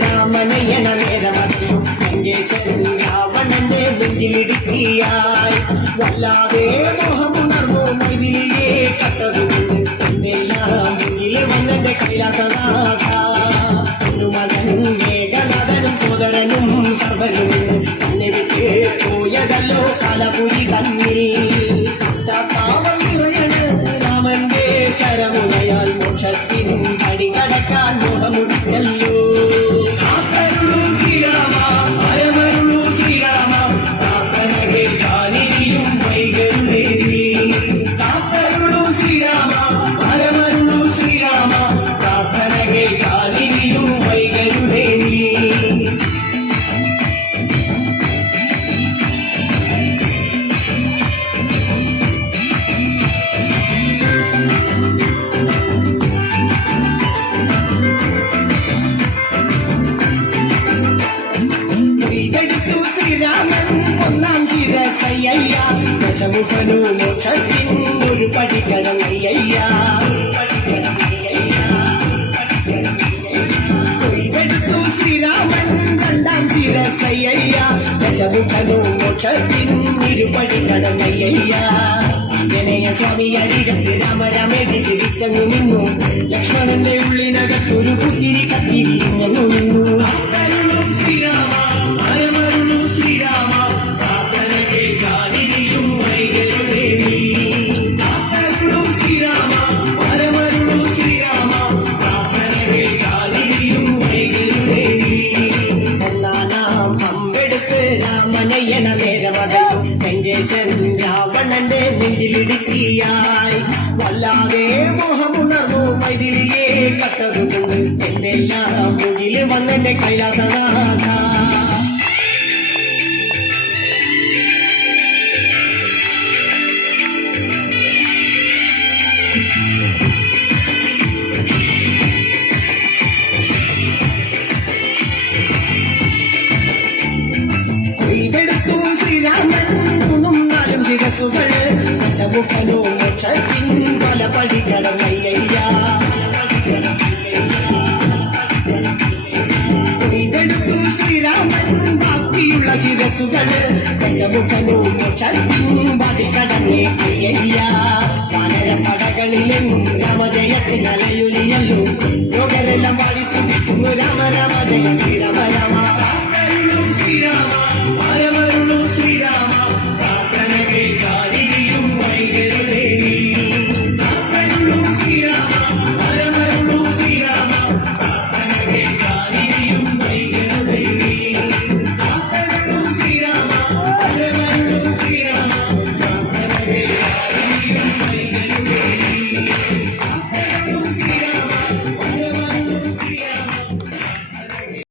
രാമനയണ നേരമറിയും ലങ്കേശൻ രാവണന്റെ നെഞ്ചിലിടുക്കിയായി വല്ലാതെ മോഹമുണർന്നു മൈഥിലിയെ കട്ടതുകൊണ്ട് എന്നെല്ലാം മുന്നിൽ വന്നെന്റെ കൈലാസനാഥ മകനും മേഘനാഥനും സോദരനും സർവനും തന്നെ വിട്ട് പോയതല്ലോ കാലപുരി തന്നിൽ പശ്ചാത്താപം നിറയണ് രാമന്റെ ശരമുനയാൽ മോക്ഷത്തിനും പടി കടക്കാൻ മോഹമുടിച്ചല്ലോ. ദശമുഖനു മോക്ഷത്തിൻ ഒരു പടി കടന്നയ്യ കൊയ്തെടുത്തു ശ്രീരാമൻ രണ്ടാം ശിരസയ്യ ദശമുഖനു മോക്ഷത്തിൻ ഇരുപടി കടന്നയ്യ ആഞ്ജനേയ സ്വാമി അരികത്ത് രാമരാമേതി തിരിച്ചങ്ങു നിന്നു ലക്ഷ്മണന്റെ ഉള്ളിനകത്തൊരു പുത്തിരി കത്തി വിരിഞ്ഞു നിന്നു. ശ്രീരാമ ഹരമരുളു ശ്രീരാമ രാവണന്റെ നെഞ്ചിലിടുക്കിയായി വല്ലാതെ മോഹമുണർന്നു മൈഥിലിയെ കട്ടതുകൊണ്ട് എന്നെല്ലാം മുന്നിൽ വന്നെന്റെ കൈലാസനാഥ. കൊയ്തെടുത്തു ശ്രീരാമൻ ശിരസുകള് ദശമുഖനോ മോക്ഷത്തിൻ പല പടി കടന്നയ്യ കൊയ്തെടുത്തു ശ്രീരാമൻ ബാക്കിയുള്ള ശിരസുകള് ദശമുഖനോ മോക്ഷത്തിൻ പതി കടന്നേ അയ്യ വാനരപ്പടകളിലും രാമജയത്തിനലയുലിയല്ലോ ലോകരെല്ലാം പാടി സ്തുതി